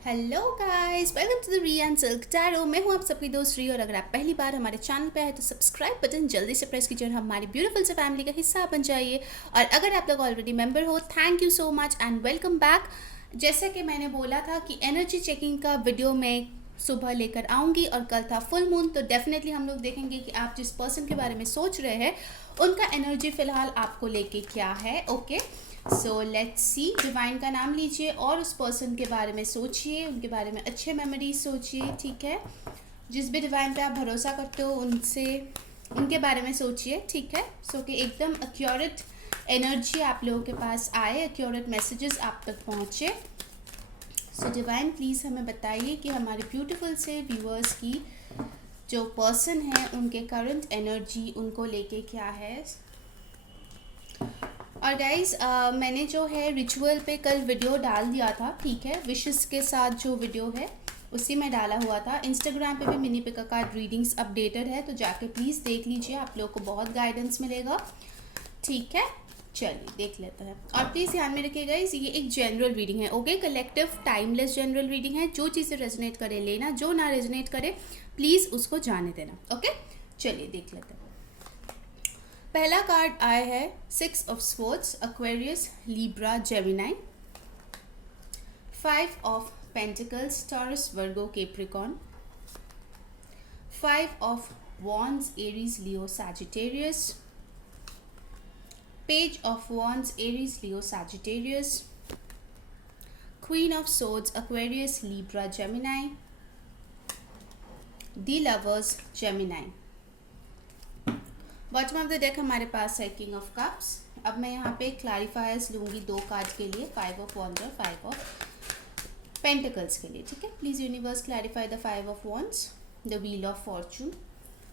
Hello guys, welcome to the re and silk tarot. मैं हूं आप सबकी दोस्त री, और अगर आप पहली बार हमारे चैनल पे आए तो सब्सक्राइब बटन जल्दी से प्रेस कीजिए और हमारी ब्यूटीफुल से फैमिली का हिस्सा बन जाइए। और अगर आप लोग ऑलरेडी मेंबर हो, thank you so much and welcome back. जैसा कि मैंने बोला था कि एनर्जी चेकिंग का वीडियो मैं सुबह लेकर आऊँगी, और कल था फुल मून, तो डेफिनेटली हम लोग देखेंगे कि आप जिस पर्सन के बारे में सोच रहे हैं उनका एनर्जी फ़िलहाल आपको लेके क्या है। Okay, so let's see. Divine का नाम लीजिए और उस पर्सन के बारे में सोचिए, उनके बारे में अच्छे मेमोरीज सोचिए। ठीक है, जिस भी डिवाइन पे आप भरोसा करते हो उनसे उनके बारे में सोचिए। ठीक है, सो कि एकदम एक्यूरेट एनर्जी आप लोगों के पास आए, एक्यूरेट मैसेजेस आप तक पहुँचे। सो डिवाइन प्लीज़ हमें बताइए कि हमारे ब्यूटीफुल से व्यूअर्स की जो पर्सन है उनके करंट एनर्जी उनको लेके क्या है। और गाइज मैंने जो है रिचुअल पे कल वीडियो डाल दिया था, ठीक है, विशेस के साथ जो वीडियो है उसी में डाला हुआ था। इंस्टाग्राम पे भी मिनी पिका कार्ड रीडिंग्स अपडेटेड है, तो जाके प्लीज़ देख लीजिए, आप लोग को बहुत गाइडेंस मिलेगा। ठीक है, चलिए देख लेते हैं। और प्लीज़ ध्यान में रखिएगा, ये एक जनरल रीडिंग है। Okay, collective timeless general reading है। जो चीज़ें रेजोनेट करे लेना, जो ना रेजोनेट करे प्लीज़ उसको जाने देना। ओके, चलिए देख लेते हैं। पहला कार्ड आया है 6 of swords, Aquarius, Libra, Gemini. 5 of pentacles, taurus, Virgo, Capricorn. 5 of wands, Aries, Leo, Sagittarius. Page of wands, Aries, Leo, Sagittarius. Queen of swords, Aquarius, Libra, Gemini. The lovers, Gemini. Bottom of the deck हमारे पास है king of cups. अब मैं यहाँ पे क्लैरिफायर्स लूँगी 2 card के लिए, 5 of wands और 5 ऑफ पेंटिकल्स के लिए। ठीक है, please universe clarify the 5 of wands, the wheel of Fortune.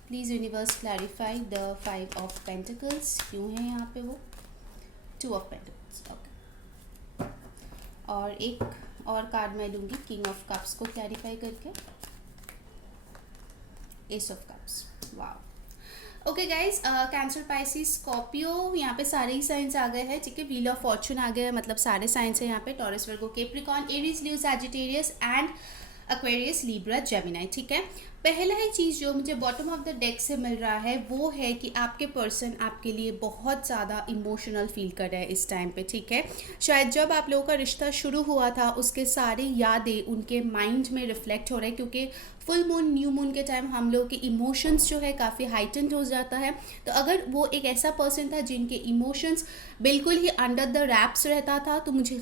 Please universe clarify the 5 of pentacles, क्यों है यहाँ पे वो 2 ऑफ पेंटिकल्स। ओके, और एक और कार्ड मैं लूँगी किंग ऑफ कप्स को क्लैरिफाई करके, एस ऑफ कप्स। वाह, okay guys, cancer, Pisces, Scorpio, यहाँ पे सारे ही साइंस आ गए हैं। ठीक है, व्हील ऑफ फॉर्चून आ गया, मतलब सारे साइंस हैं यहाँ पे। Taurus, Virgo, Capricorn, Aries, Leo, Sagittarius and Aquarius, Libra, Gemini. ठीक है, पहला ही चीज़ जो मुझे बॉटम ऑफ द डेक से मिल रहा है वो है कि आपके पर्सन आपके लिए बहुत ज़्यादा इमोशनल फील कर रहा है इस टाइम पे। ठीक है, शायद जब आप लोगों का रिश्ता शुरू हुआ था उसके सारे यादें उनके माइंड में रिफ्लेक्ट हो रहे हैं, क्योंकि फुल मून, न्यू मून के टाइम हम लोग के इमोशंस जो है काफ़ी हाइटेंड हो जाता है। तो अगर वो एक ऐसा पर्सन था जिनके इमोशंस बिल्कुल ही अंडर द रैप्स रहता था, तो मुझे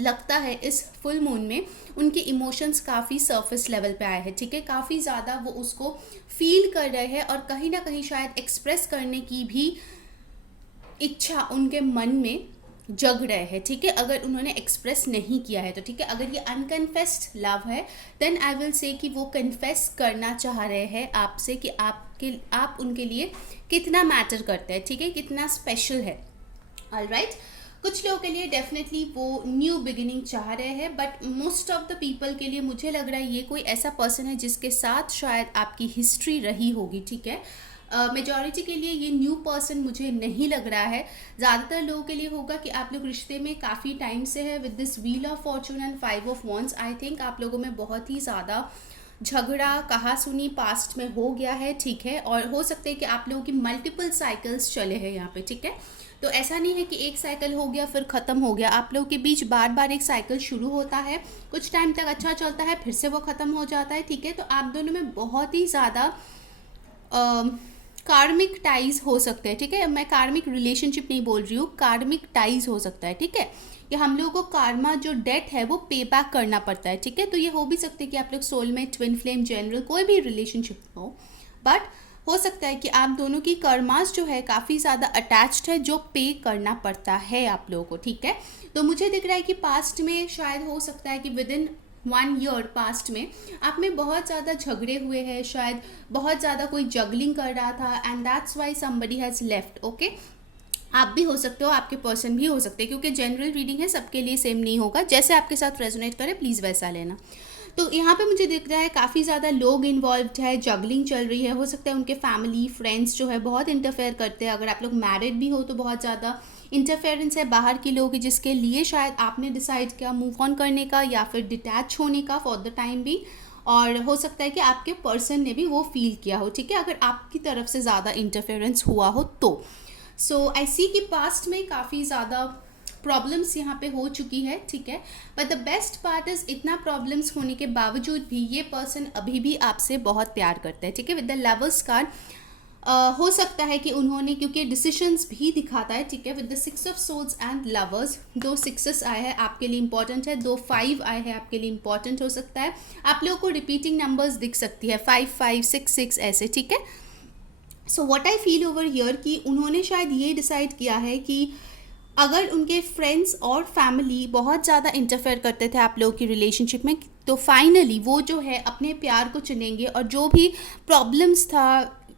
लगता है इस फुल मून में उनके इमोशंस काफ़ी सरफेस लेवल पे आए हैं। ठीक है, काफ़ी ज़्यादा वो उसको फील कर रहे हैं, और कहीं ना कहीं शायद एक्सप्रेस करने की भी इच्छा उनके मन में जग रहे हैं। ठीक है, अगर उन्होंने एक्सप्रेस नहीं किया है तो। ठीक है, अगर ये अनकन्फेस्ड लव है देन आई विल से कि वो कन्फेस करना चाह रहे हैं आपसे कि आप उनके लिए कितना मैटर करते हैं। ठीक है, कितना स्पेशल है। ऑलराइट, कुछ लोगों के लिए डेफिनेटली वो न्यू बिगिनिंग चाह रहे हैं, but most of the people के लिए मुझे लग रहा है ये कोई ऐसा पर्सन है जिसके साथ शायद आपकी हिस्ट्री रही होगी। ठीक है, मेजॉरिटी के लिए ये न्यू पर्सन मुझे नहीं लग रहा है। ज़्यादातर लोगों के लिए होगा कि आप लोग रिश्ते में काफ़ी टाइम से है। With this wheel of Fortune and 5 of wands, I think आप लोगों में बहुत ही ज़्यादा झगड़ा, कहा सुनी पास्ट में हो गया है। ठीक है, और हो सकता है कि आप लोगों की मल्टीपल साइकिल्स चले हैं यहाँ पे। ठीक है, तो ऐसा नहीं है कि एक साइकिल हो गया फिर ख़त्म हो गया। आप लोगों के बीच बार बार एक साइकिल शुरू होता है, कुछ टाइम तक अच्छा चलता है, फिर से वो ख़त्म हो जाता है। ठीक है, तो आप दोनों में बहुत ही ज़्यादा कार्मिक टाइज हो सकते हैं। ठीक है, मैं कार्मिक रिलेशनशिप नहीं बोल रही हूँ, कार्मिक टाइज हो सकता है। ठीक है, कि हम लोगों को कार्मा जो डेट है वो पे बैक करना पड़ता है। ठीक है, तो ये हो भी सकता है कि आप लोग सोलमेट, ट्विन फ्लेम, जनरल कोई भी रिलेशनशिप हो, बट हो सकता है कि आप दोनों की कर्मास जो है काफ़ी ज़्यादा अटैच्ड है, जो पे करना पड़ता है आप लोगों को। ठीक है, तो मुझे दिख रहा है कि पास्ट में शायद हो सकता है कि विद इन 1 ईयर पास्ट में आप में बहुत ज़्यादा झगड़े हुए हैं, शायद बहुत ज़्यादा कोई जगलिंग कर रहा था, and that's why somebody has left. Okay, आप भी हो सकते हो, आपके पर्सन भी हो सकते हैं, क्योंकि जनरल रीडिंग है, सबके लिए सेम नहीं होगा। जैसे आपके साथ रेजोनेट करे प्लीज़ वैसा लेना। तो यहाँ पे मुझे दिख रहा है काफ़ी ज़्यादा लोग इन्वॉल्व है, जगलिंग चल रही है। हो सकता है उनके फैमिली फ्रेंड्स जो है बहुत इंटरफेयर करते हैं। अगर आप लोग मैरिड भी हो तो बहुत ज़्यादा इंटरफेरेंस है बाहर के लोग जिसके लिए शायद आपने डिसाइड किया मूव ऑन करने का या फिर डिटैच होने का फॉर द टाइम भी, और हो सकता है कि आपके पर्सन ने भी वो फील किया हो, ठीक है, अगर आपकी तरफ से ज़्यादा इंटरफेरेंस हुआ हो तो। सो आई सी कि पास्ट में काफ़ी ज़्यादा प्रॉब्लम्स यहाँ पे हो चुकी है, ठीक है, but the best part is इतना प्रॉब्लम्स होने के बावजूद भी ये पर्सन अभी भी आपसे बहुत प्यार करता है, ठीक है, विद द लवर्स कार्ड। हो सकता है कि उन्होंने, क्योंकि डिसीशंस भी दिखाता है, ठीक है, with the 6 of swords and lovers, 2 6 आए हैं आपके लिए इंपॉर्टेंट है, 2 5 आए हैं आपके लिए इंपॉर्टेंट हो सकता है। आप लोगों को रिपीटिंग नंबर्स दिख सकती है 5 5 6 6 ऐसे, ठीक है। So what I feel over here कि उन्होंने शायद ये डिसाइड किया है कि अगर उनके फ्रेंड्स और फैमिली बहुत ज़्यादा इंटरफेयर करते थे आप लोगों की रिलेशनशिप में, तो फाइनली वो जो है अपने प्यार को चुनेंगे और जो भी प्रॉब्लम्स था,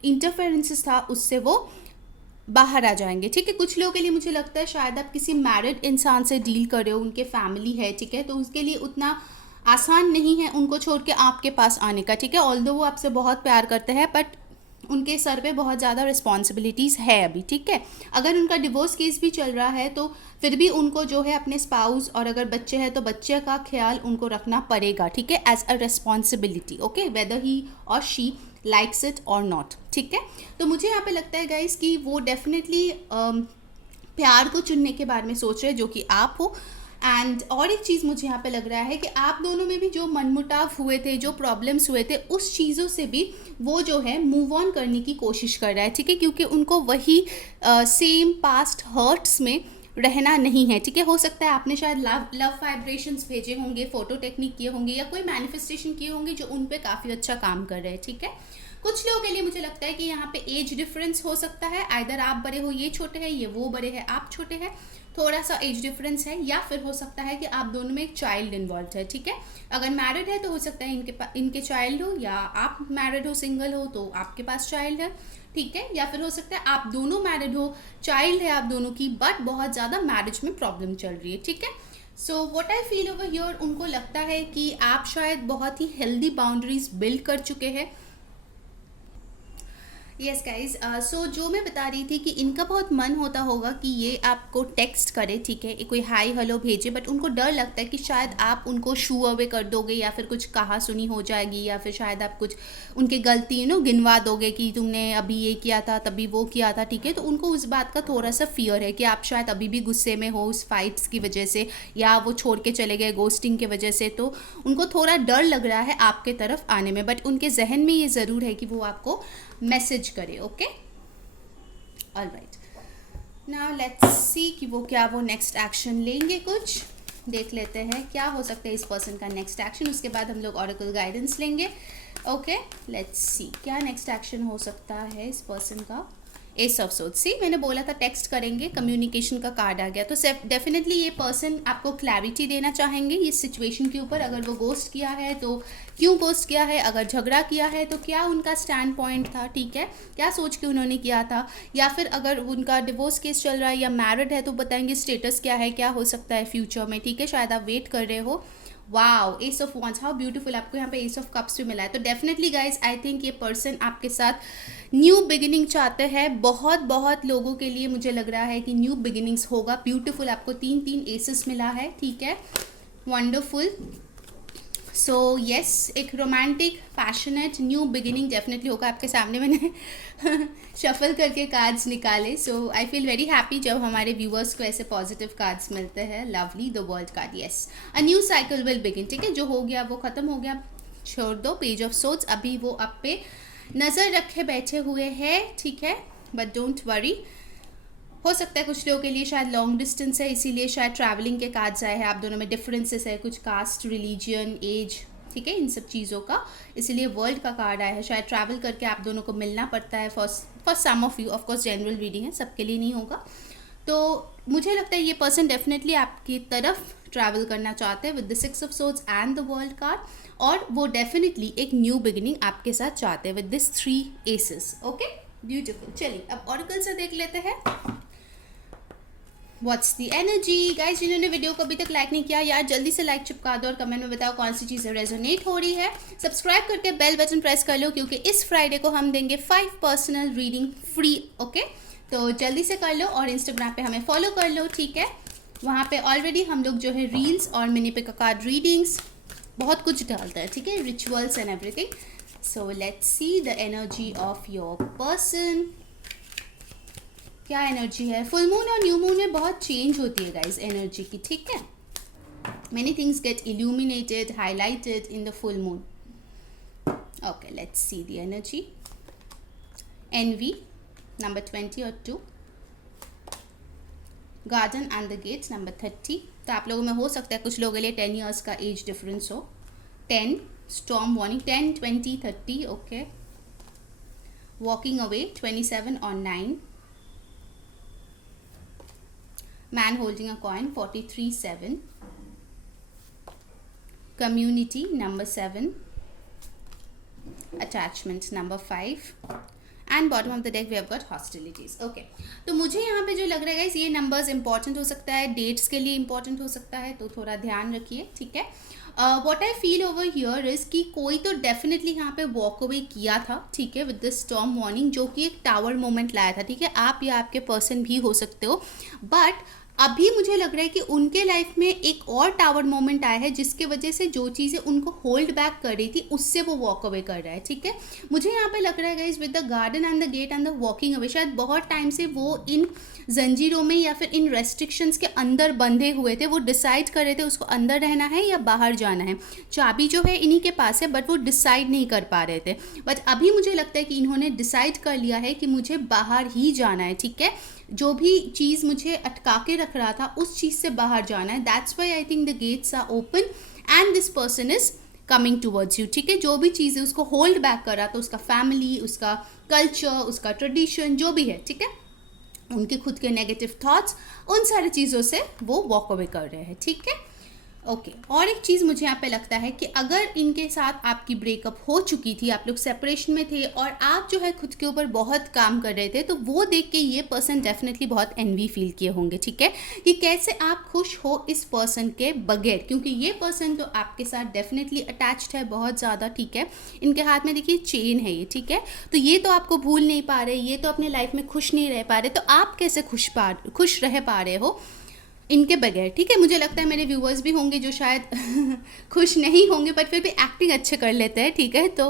इंटरफेरेंसेस था, उससे वो बाहर आ जाएंगे, ठीक है। कुछ लोगों के लिए मुझे लगता है शायद आप किसी मैरिड इंसान से डील कर रहे हो, उनके फैमिली है, ठीक है, तो उसके लिए उतना आसान नहीं है उनको छोड़ के आपके पास आने का, ठीक है, ऑल्दो वो आपसे बहुत प्यार करते हैं बट उनके सर पे बहुत ज़्यादा रिस्पॉन्सिबिलिटीज़ है अभी, ठीक है। अगर उनका डिवोर्स केस भी चल रहा है तो फिर भी उनको जो है अपने स्पाउस और अगर बच्चे हैं तो बच्चे का ख्याल उनको रखना पड़ेगा, ठीक है, as a responsibility, okay, whether he और शी लाइक्स इट और नॉट, ठीक है। तो मुझे यहाँ पे लगता है गाइस कि वो डेफिनेटली प्यार को चुनने के बारे में सोच रहे हैं, जो कि आप हो। एंड और एक चीज़ मुझे यहाँ पे लग रहा है कि आप दोनों में भी जो मनमुटाव हुए थे, जो प्रॉब्लम्स हुए थे, उस चीज़ों से भी वो जो है मूव ऑन करने की कोशिश कर रहा है, ठीक है, क्योंकि उनको वही सेम पास्ट हर्ट्स में रहना नहीं है, ठीक है। हो सकता है आपने शायद लव वाइब्रेशंस भेजे होंगे, फोटो टेक्निक किए होंगे या कोई मैनिफेस्टेशन किए होंगे जो उन पे काफ़ी अच्छा काम कर रहे हैं, ठीक है। कुछ लोगों के लिए मुझे लगता है कि यहाँ पे एज डिफरेंस हो सकता है, आइदर आप बड़े हो ये छोटे हैं, ये वो बड़े हैं आप छोटे हैं, थोड़ा सा एज डिफरेंस है, या फिर हो सकता है कि आप दोनों में एक चाइल्ड इन्वॉल्व है, ठीक है। अगर मैरिड है तो हो सकता है इनके चाइल्ड हो, या आप मैरिड हो सिंगल हो तो आपके पास चाइल्ड है, ठीक है, या फिर हो सकता है आप दोनों मैरिड हो, चाइल्ड है आप दोनों की, बट बहुत ज़्यादा मैरिज में प्रॉब्लम चल रही है, ठीक है। So what I feel over here, उनको लगता है कि आप शायद बहुत ही हेल्दी बाउंड्रीज बिल्ड कर चुके हैं। यस गाइज, सो जो मैं बता रही थी कि इनका बहुत मन होता होगा कि ये आपको टेक्स्ट करे, ठीक है, कोई हाई हेलो भेजे, बट उनको डर लगता है कि शायद आप उनको शू अवे कर दोगे या फिर कुछ कहा सुनी हो जाएगी, या फिर शायद आप कुछ उनके गलती गिनवा दोगे कि तुमने अभी ये किया था तभी वो किया था, ठीक है। तो उनको उस बात का थोड़ा सा फियर है कि आप शायद अभी भी गुस्से में हो उस फाइट्स की वजह से, या वो छोड़ के चले गए गोस्टिंग की वजह से, तो उनको थोड़ा डर लग रहा है आपके तरफ आने में, बट उनके जहन में ये ज़रूर है कि वो आपको मैसेज करे, okay, alright. Now let's see कि वो क्या वो नेक्स्ट एक्शन लेंगे, कुछ देख लेते हैं क्या हो सकता है इस पर्सन का नेक्स्ट एक्शन, उसके बाद हम लोग ऑरेकल गाइडेंस लेंगे, ओके। लेट्स सी क्या नेक्स्ट एक्शन हो सकता है इस पर्सन का। एस ऑफ सोर्ड्स, सी मैंने बोला था टेक्स्ट करेंगे, कम्युनिकेशन का कार्ड आ गया, तो डेफिनेटली ये पर्सन आपको क्लैरिटी देना चाहेंगे इस सिचुएशन के ऊपर। अगर वो गोस्ट किया है तो क्यों गोस्ट किया है, अगर झगड़ा किया है तो क्या उनका स्टैंड पॉइंट था, ठीक है, क्या सोच के उन्होंने किया था, या फिर अगर उनका डिवोर्स केस चल रहा है या मैरिड है तो बताएंगे स्टेटस क्या है, क्या हो सकता है फ्यूचर में, ठीक है। शायद आप वेट कर रहे हो। Wow, S of wands, how beautiful, आपको यहाँ पे एस ऑफ कप्स भी मिला है। तो डेफिनेटली गाइज आई थिंक ये पर्सन आपके साथ न्यू बिगिनिंग चाहते हैं। बहुत बहुत लोगों के लिए मुझे लग रहा है कि न्यू बिगिनिंग्स होगा। ब्यूटीफुल, आपको 3 एसेस मिला है, ठीक है, वंडरफुल। सो येस, एक romantic passionate new beginning definitely होगा आपके सामने। मैंने शफल करके कार्ड्स निकाले, सो आई फील वेरी हैप्पी जब हमारे व्यूअर्स को ऐसे पॉजिटिव कार्ड्स मिलते हैं। Lovely, the world card, yes, a new cycle will begin, ठीक है, जो हो गया वो ख़त्म हो गया, छोड़ दो। पेज ऑफ सोर्ड्स, अभी वो आप पे नज़र रखे बैठे हुए हैं, ठीक है, बट डोंट वरी। हो सकता है कुछ लोगों के लिए शायद लॉन्ग डिस्टेंस है, इसीलिए शायद ट्रैवलिंग के कार्ड्स आए हैं, आप दोनों में डिफरेंसेस है, कुछ कास्ट, रिलीजन, एज, ठीक है, इन सब चीज़ों का, इसीलिए वर्ल्ड का कार्ड आया है। शायद ट्रैवल करके आप दोनों को मिलना पड़ता है for some of you, of course general reading है, सबके लिए नहीं होगा। तो मुझे लगता है ये पर्सन डेफिनेटली आपकी तरफ ट्रैवल करना चाहते हैं with the 6 of swords and the world card, और वो डेफिनेटली एक न्यू बिगिनिंग आपके साथ चाहते हैं with this 3 aces, okay, beautiful. चलिए अब ऑरेकल से देख लेते हैं व्हाट्स द एनर्जी। गाइस, जिन्होंने वीडियो को अभी तक लाइक नहीं किया, यार जल्दी से लाइक चिपका दो और कमेंट में बताओ कौन सी चीज़ें रेजोनेट हो रही है। सब्सक्राइब करके बेल बटन प्रेस कर लो, क्योंकि इस फ्राइडे को हम देंगे 5 पर्सनल रीडिंग फ्री, ओके। तो जल्दी से कर लो और इंस्टाग्राम पे हमें फॉलो कर लो, ठीक है। वहाँ पे ऑलरेडी हम लोग जो है रील्स और मिनी पिक कार्ड रीडिंग्स बहुत कुछ डालता है, ठीक है, rituals and everything. So let's see the energy of your person. क्या एनर्जी है? फुल मून और न्यू मून में बहुत चेंज होती है गाइज एनर्जी की, ठीक है। Many things get illuminated, highlighted in the full moon. Okay, let's see the energy. Envy, number 20 or 2. Garden and the Gates, number 30. तो आप लोगों में हो सकता है कुछ लोगों के लिए 10 years का एज डिफरेंस हो। 10, storm warning, 10, 20, 30, okay. Walking away, 27 or 9. Man holding a coin, 43, 7. Community, number 7. Attachment, number 5. And bottom of the deck we have got hostilities. Okay, तो मुझे यहाँ पे जो लग रहा है guys, ये नंबर्स इंपॉर्टेंट हो सकता है, डेट्स के लिए इंपॉर्टेंट हो सकता है, तो थोड़ा ध्यान रखिए, ठीक है। What I feel over here is कि कोई तो डेफिनेटली यहाँ पे वॉक अवे किया था, ठीक है, विद द स्टॉर्म वार्निंग, जो कि एक टावर मोमेंट लाया था, ठीक है। आप या आपके पर्सन भी हो सकते हो, बट अभी मुझे लग रहा है कि उनके लाइफ में एक और टावर मोमेंट आया है, जिसके वजह से जो चीज़ें उनको होल्ड बैक कर रही थी उससे वो वॉक अवे कर रहा है, ठीक है। मुझे यहाँ पे लग रहा है guys with the garden and the gate and the walking away, शायद बहुत टाइम से वो इन जंजीरों में या फिर इन रेस्ट्रिक्शंस के अंदर बंधे हुए थे। वो डिसाइड कर रहे थे उसको अंदर रहना है या बाहर जाना है। चाबी जो है इन्हीं के पास है, बट वो डिसाइड नहीं कर पा रहे थे। बट अभी मुझे लगता है कि इन्होंने डिसाइड कर लिया है कि मुझे बाहर ही जाना है, ठीक है। जो भी चीज़ मुझे अटका के रख रहा था उस चीज़ से बाहर जाना है। That's why I think the gates are open and this person is coming towards you, ठीक है। जो भी चीज़ें उसको होल्ड बैक कर रहा था, उसका फैमिली, उसका कल्चर, उसका ट्रेडिशन, जो भी है, ठीक है, उनके खुद के नेगेटिव थॉट्स, उन सारी चीज़ों से वो वॉक अवे कर रहे हैं, ठीक है। ओके, और एक चीज़ मुझे यहाँ पे लगता है कि अगर इनके साथ आपकी ब्रेकअप हो चुकी थी, आप लोग सेपरेशन में थे और आप जो है खुद के ऊपर बहुत काम कर रहे थे, तो वो देख के ये पर्सन डेफिनेटली बहुत एनवी फील किए होंगे, ठीक है, कि कैसे आप खुश हो इस पर्सन के बगैर, क्योंकि ये पर्सन तो आपके साथ डेफिनेटली अटैच्ड है बहुत ज़्यादा, ठीक है। इनके हाथ में देखिए चेन है ये, ठीक है। तो ये तो आपको भूल नहीं पा रहे, ये तो अपने लाइफ में खुश नहीं रह पा रहे, तो आप कैसे खुश रह पा रहे हो इनके बगैर, ठीक है। मुझे लगता है मेरे व्यूवर्स भी होंगे जो शायद खुश नहीं होंगे, बट फिर भी एक्टिंग अच्छे कर लेते हैं, ठीक है। तो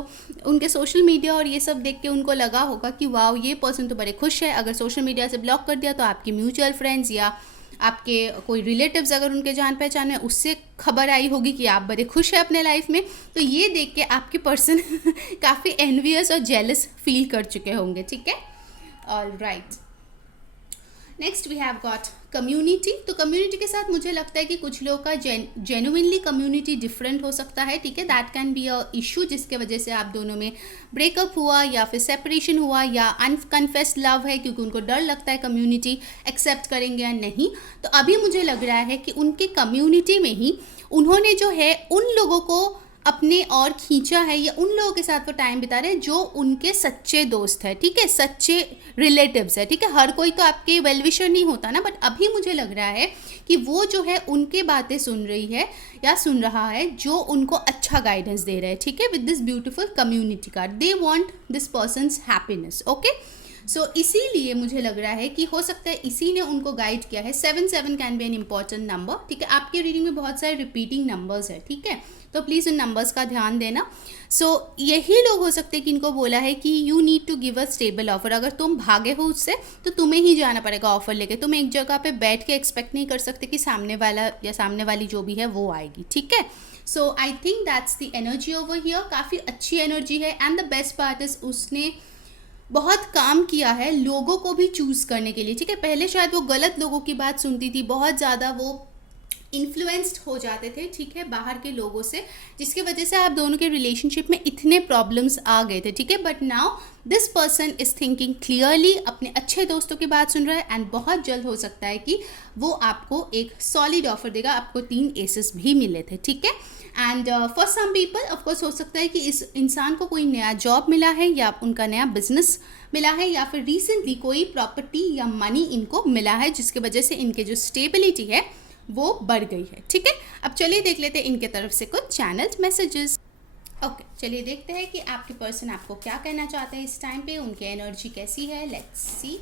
उनके सोशल मीडिया और ये सब देख के उनको लगा होगा कि वाओ ये पर्सन तो बड़े खुश है। अगर सोशल मीडिया से ब्लॉक कर दिया तो आपकी म्यूचुअल फ्रेंड्स या आपके कोई रिलेटिव्स अगर उनके जान पहचान में, उससे खबर आई होगी कि आप बड़े खुश हैं अपने लाइफ में। तो ये देख के आपके पर्सन काफ़ी एनवियस और जेलस फील कर चुके होंगे, ठीक है। All right, next we have got community. तो कम्युनिटी के साथ मुझे लगता है कि कुछ लोगों का जेन्युइनली कम्युनिटी डिफरेंट हो सकता है, ठीक है। That can be a issue जिसके वजह से आप दोनों में ब्रेकअप हुआ या फिर सेपरेशन हुआ या अनकन्फेस्ड लव है, क्योंकि उनको डर लगता है कम्युनिटी एक्सेप्ट करेंगे या नहीं। तो अभी मुझे लग रहा है कि उनके कम्युनिटी में ही उन्होंने जो है उन लोगों को अपने और खींचा है, या उन लोगों के साथ वो टाइम बिता रहे हैं जो उनके सच्चे दोस्त है, ठीक है, सच्चे रिलेटिव्स है, ठीक है। हर कोई तो आपके वेल विशर नहीं होता ना, बट अभी मुझे लग रहा है कि वो जो है उनके बातें सुन रही है या सुन रहा है जो उनको अच्छा गाइडेंस दे रहे हैं, ठीक है, with this beautiful community card. They want this persons happiness, okay. So इसीलिए मुझे लग रहा है कि हो सकता है इसी ने उनको गाइड किया है। 7 can be an important number, ठीक है। आपके रीडिंग में बहुत सारे रिपीटिंग नंबर्स है, ठीक है, तो प्लीज़ उन नंबर्स का ध्यान देना। सो यही लोग हो सकते हैं कि इनको बोला है कि you need to give a stable offer. अगर तुम भागे हो उससे तो तुम्हें ही जाना पड़ेगा ऑफर लेके। तुम एक जगह पे बैठ के एक्सपेक्ट नहीं कर सकते कि सामने वाला या सामने वाली जो भी है वो आएगी, ठीक है। So I think that's the energy over here. काफ़ी अच्छी एनर्जी है and the best part is उसने बहुत काम किया है लोगों को भी चूज़ करने के लिए, ठीक है। पहले शायद वो गलत लोगों की बात सुनती थी, बहुत ज़्यादा वो इन्फ्लुएंस्ड हो जाते थे, ठीक है, बाहर के लोगों से, जिसकी वजह से आप दोनों के रिलेशनशिप में इतने प्रॉब्लम्स आ गए थे, ठीक है। But now this person is thinking clearly, अपने अच्छे दोस्तों की बात सुन रहा है एंड बहुत जल्द हो सकता है कि वो आपको एक सॉलिड ऑफर देगा। आपको 3 एसेस भी मिले थे, ठीक है। And for some people of course हो सकता है कि इस इंसान को कोई नया जॉब मिला है या उनका नया बिजनेस मिला है या फिर रिसेंटली कोई प्रॉपर्टी या मनी इनको मिला है, जिसकी वजह से इनके जो स्टेबिलिटी है वो बढ़ गई है, ठीक है। अब चलिए देख लेते हैं इनके तरफ से कुछ चैनल्ड मैसेजेस। ओके, चलिए देखते हैं कि आपके पर्सन आपको क्या कहना चाहते हैं इस टाइम पे, उनकी एनर्जी कैसी है। Let's see.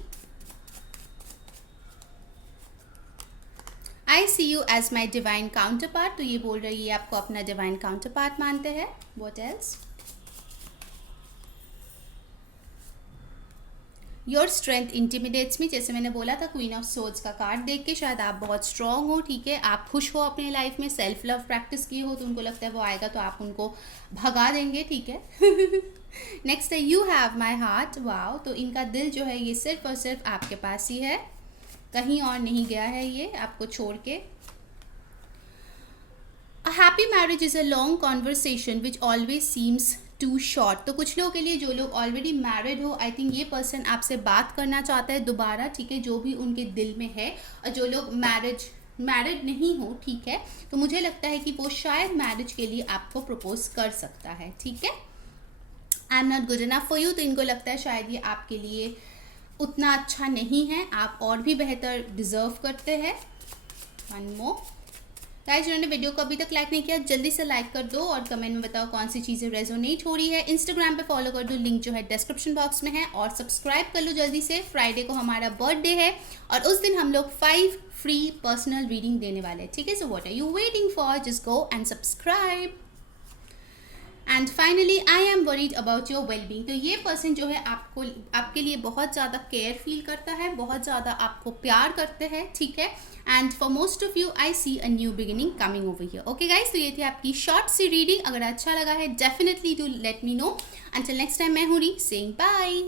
I see you as my divine counterpart, तो ये बोल रही है आपको अपना डिवाइन काउंटर पार्ट मानते हैं. What else? योर स्ट्रेंथ इंटिमिडेट्स मी, जैसे मैंने बोला था क्वीन ऑफ सोर्ड्स का कार्ड देख के शायद आप बहुत स्ट्रांग हो, ठीक है, आप खुश हो अपने लाइफ में, सेल्फ लव प्रैक्टिस किए हो तो उनको लगता है वो आएगा तो आप उनको भगा देंगे, ठीक है. नेक्स्ट है you have my heart. Wow, तो इनका दिल जो है ये सिर्फ और सिर्फ आपके पास ही है, कहीं और नहीं गया है ये आपको छोड़ के. A happy marriage is a long conversation which always seems too short. तो कुछ लोगों के लिए, जो लोग ऑलरेडी मैरिड हो, आई थिंक ये पर्सन आपसे बात करना चाहता है दोबारा, ठीक है, जो भी उनके दिल में है. और जो लोग मैरिड नहीं हो, ठीक है, तो मुझे लगता है कि वो शायद मैरिज के लिए आपको प्रपोज कर सकता है, ठीक है. I am not good enough for you, तो इनको लगता है शायद ये आपके लिए उतना अच्छा नहीं है, आप और भी बेहतर डिजर्व करते हैं. वन मोर गाइस, जिन्होंने वीडियो को अभी तक लाइक नहीं किया जल्दी से लाइक कर दो और कमेंट में बताओ कौन सी चीज़ें रेजोनेट हो रही है. इंस्टाग्राम पे फॉलो कर दो, लिंक जो है डिस्क्रिप्शन बॉक्स में है, और सब्सक्राइब कर लो जल्दी से. फ्राइडे को हमारा बर्थडे है और उस दिन हम लोग 5 फ्री पर्सनल रीडिंग देने वाले हैं, ठीक है. So what are you waiting for, just go and subscribe. And finally I am worried about your wellbeing, तो ये पर्सन जो है आपके लिए बहुत ज़्यादा केयर फील करता है, बहुत ज़्यादा आपको प्यार करते हैं, ठीक है. And for most of you I see a new beginning coming over here. Okay guys, तो ये थी आपकी शॉर्ट सी रीडिंग. अगर अच्छा लगा है definitely do let me know. Until next time, मैं हूँ री सेइंग बाय.